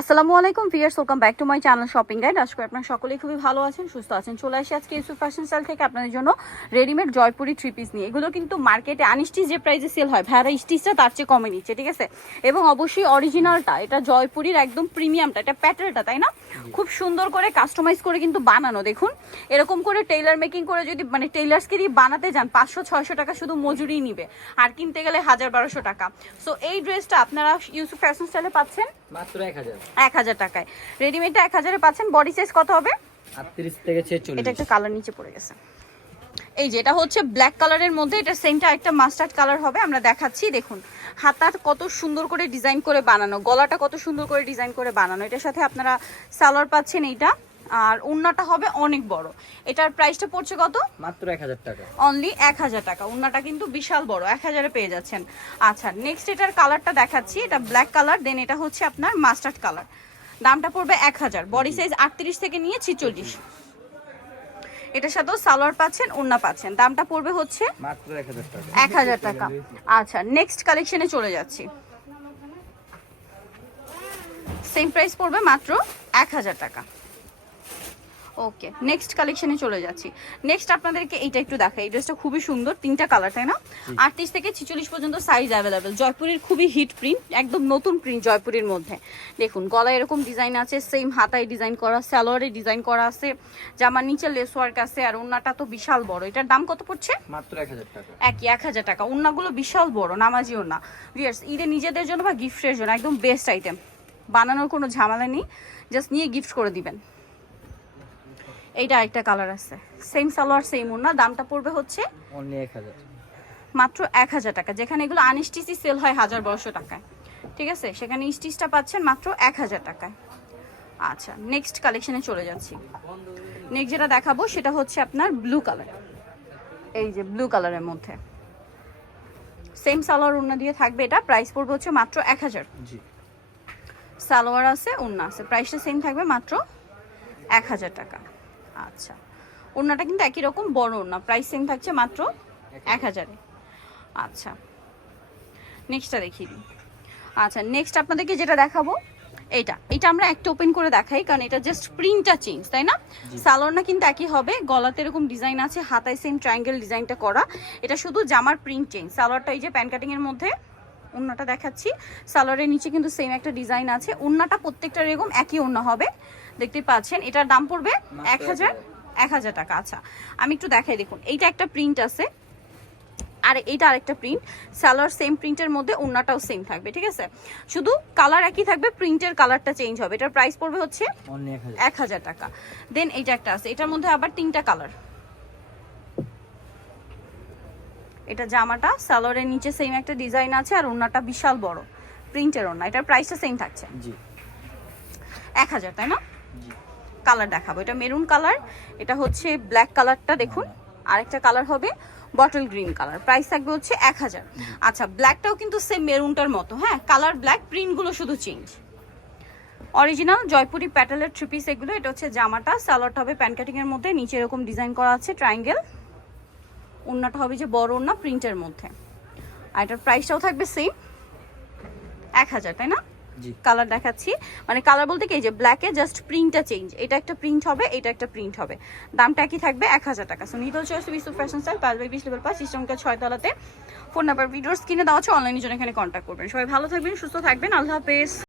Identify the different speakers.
Speaker 1: আসসালামু আলাইকুম viewers welcome back to my channel shopping guide. আজকে আপনারা সকলেই খুবই ভালো আছেন সুস্থ আছেন। চলে আসি আজকে ইউসুফ ফ্যাশন স্টাইল থেকে আপনাদের জন্য রেডিমেড জয়পুরি থ্রি পিস নিয়ে। এগুলো কিন্তু মার্কেটে আনস্টিচ যে প্রাইসে সেল হয় ভ্যারা স্টিচটা তার চেয়ে কমে নিচ্ছে ঠিক আছে? এবং অবশ্যই অরিজিনালটা এটা জয়পুরির একদম প্রিমিয়ামটা এটা প্যাটেলটা তাই না? খুব সুন্দর করে কাস্টমাইজ করে কিন্তু বানানো দেখুন। এরকম করে টেইলার মেকিং করে যদি মানে টেইলার্সকে দিয়ে বানাতে যান পাঁচশো ছয়শো টাকা শুধু মজুরি নিবে। আর কিনতে গেলে হাজার বারোশো টাকা। সো এই ড্রেসটা আপনারা ইউসুফ ফ্যাশন স্টাইলে পাচ্ছেন?
Speaker 2: মাত্র এক হাজার।
Speaker 1: এক হাজার টাকায়। রেডিমেডটা এক হাজারে পাচ্ছেন। বডি সাইজ কত হবে?
Speaker 2: থেকে
Speaker 1: এটা একটা কালার নিচে পড়ে গেছে। এই যে এটা হচ্ছে ব্ল্যাক কালারের মধ্যে এটা সেমটা একটা মাস্টার্ড কালার হবে। আমরা দেখাচ্ছি দেখুন হাতার কত সুন্দর করে ডিজাইন করে বানানো গলাটা কত সুন্দর করে ডিজাইন করে বানানো। এটার সাথে আপনারা সালোয়ার পাচ্ছেন এইটা। আর উন্নাটা হবে অনেক বড়। এটার প্রাইসটা পড়ছে কত?
Speaker 2: মাত্র এক হাজার টাকা।
Speaker 1: অনলি এক হাজার টাকা। উন্নাটা কিন্তু বিশাল বড় এক হাজারে পেয়ে যাচ্ছেন। আচ্ছা নেক্সট এটার কালারটা দেখাচ্ছি। এটা ব্ল্যাক কালার দেন এটা হচ্ছে আপনার মাস্টার্ড কালার দামটা পড়বে এক হাজার। বডি সাইজ আটত্রিশ থেকে নিয়ে ছিচল্লিশ। এটার সাথেও সালোয়ার পাচ্ছেন উন্না পাচ্ছেন। দামটা পড়বে হচ্ছে
Speaker 2: মাত্র এক হাজার টাকা।
Speaker 1: এক হাজার টাকা। আচ্ছা নেক্সট কালেকশনে চলে যাচ্ছি। সেম প্রাইস পড়বে মাত্র এক হাজার টাকা। ওকে নেক্সট কালেকশনে চলে যাচ্ছি। নেক্সট আপনাদেরকে এইটা একটু দেখাই। এই ড্রেসটা খুবই সুন্দর তিনটা কালার তাই না? আটত্রিশ থেকে ছিচল্লিশ পর্যন্ত সাইজ অ্যাভেলেবেল জয়পুরের খুবই হিট প্রিন্ট একদম নতুন প্রিন্ট জয়পুরের মধ্যে। দেখুন গলায় এরকম ডিজাইন আছে সেম হাতায় ডিজাইন করা স্যালোয়ারে ডিজাইন করা আছে জামার নিচে লেস ওয়ার্ক আছে আর ওন্নাটা তো বিশাল বড়। এটার দাম কত পড়ছে?
Speaker 2: মাত্র এক হাজার টাকা।
Speaker 1: একই এক হাজার টাকা। ওন্নাগুলো বিশাল বড় নামাজি ওন্না। ভিয়ার্স ঈদে নিজেদের জন্য বা গিফটের জন্য একদম বেস্ট আইটেম বানানোর কোনো ঝামেলা নেই। জাস্ট নিয়ে গিফট করে দিবেন। এইটা একটা কালার আছে। সেম সালোয়ার সেম ওন্না দামটা পড়বে হচ্ছে মাত্র এক হাজার টাকা যেখানে এগুলো আনস্টিচি সেল হয় হাজার বারোশো টাকায়। ঠিক আছে? সেখানে স্টিচটা পাচ্ছেন মাত্র এক হাজার টাকায়। আচ্ছা নেক্সট কালেকশনে চলে যাচ্ছি। নেক্সট যেটা দেখাবো সেটা হচ্ছে আপনার ব্লু কালার এই যে ব্লু কালারের মধ্যে। সেম সালোয়ার উন্না দিয়ে থাকবে এটা প্রাইস পড়বে হচ্ছে মাত্র এক হাজার।
Speaker 2: জি।
Speaker 1: সালোয়ার আছে উন্না আছে প্রাইসটা সেম থাকবে মাত্র এক হাজার টাকা। আচ্ছা। ওড়নাটা কিন্তু একই রকম বড় ওড়না। প্রাইস সেম থাকছে মাত্র এক হাজারে। আচ্ছা। নেক্সটটা দেখিয়ে দিই আচ্ছা নেক্সট আপনাদেরকে যেটা দেখাবো এটা এটা আমরা একটা ওপেন করে দেখাই কারণ এটা জাস্ট প্রিন্টটা চেঞ্জ তাই না? সালোয়ারটা কিন্তু একই হবে গলাতে এরকম ডিজাইন আছে হাতায় সেম ট্রায়াঙ্গেল ডিজাইনটা করা। এটা শুধু জামার প্রিন্ট চেঞ্জ সালোয়ারটা এই যে প্যান কাটিং এর মধ্যে উন্নাটা দেখাচ্ছি। সালোয়ারের নিচে কিন্তু সেম একটা ডিজাইন আছে। উন্নাটা প্রত্যেকটা এরকম একই উন্না হবে। দেখতে পাচ্ছেন এটার দাম পড়বে এক হাজার। এক হাজার টাকা। আচ্ছা আমি একটু দেখাই দেখুন এইটা একটা প্রিন্ট আছে। আর এইটা আরেকটা প্রিন্ট সালোয়ার সেম প্রিন্টের মধ্যে ওন্নাটাও সেম থাকবে ঠিক আছে? শুধু কালার একই থাকবে প্রিন্টের কালারটা চেঞ্জ হবে। এটার প্রাইস পড়বে হচ্ছে
Speaker 2: এক হাজার।
Speaker 1: টাকা। দেন এইটা একটা আছে এটার মধ্যে আবার তিনটা কালার এটা জামাটা সালোয়ারের নিচে সেম একটা ডিজাইন আছে আর ওন্নাটা বিশাল বড়। প্রিন্টের ওন্না এটার প্রাইসটা সেম থাকছে।
Speaker 2: জি।
Speaker 1: এক হাজার তাই না?
Speaker 2: জি।
Speaker 1: কালার দেখাবো এটা মেরুন কালার এটা হচ্ছে ব্ল্যাক কালারটা দেখুন। আরেকটা কালার হবে বটল গ্রিন কালার প্রাইস থাকবে হচ্ছে এক হাজার। আচ্ছা ব্ল্যাকটাও কিন্তু সেম মেরুনটার মতো হ্যাঁ? কালার ব্ল্যাক প্রিন্টগুলো শুধু চেঞ্জ অরিজিনাল জয়পুরি প্যাটেলের থ্রি পিস এগুলো এটা হচ্ছে জামাটা সালোয়ারটা হবে প্যান কাটিং এর মধ্যে নিচে এরকম ডিজাইন করা আছে ট্রায়াঙ্গেল ওন্নাটা হবে যে বড় ওন্না প্রিন্টের মধ্যে। আর এটার প্রাইসটাও থাকবে সেম এক হাজার তাই না? কালার দেখাচ্ছি। মানে কালার বলতে কি এই যে ব্ল্যাকে জাস্ট প্রিন্টটা চেঞ্জ এটা একটা প্রিন্ট হবে এটা একটা প্রিন্ট হবে। দামটা কি থাকবে এক হাজার টাকা। সো নিতল চয়েস বিশু ফ্যাশন স্টাইল পাঁচ বাই বিশ লেভেল পাঁচ সিস্টেমকে ছয়তলাতে ফোন নাম্বার ভিডিওস কিনে দেওয়া আছে অনলাইনের জন্য এখানে কন্ট্যাক্ট করবেন। সবাই ভালো থাকবেন সুস্থ থাকবেন। আল্লাহ হাফেজ।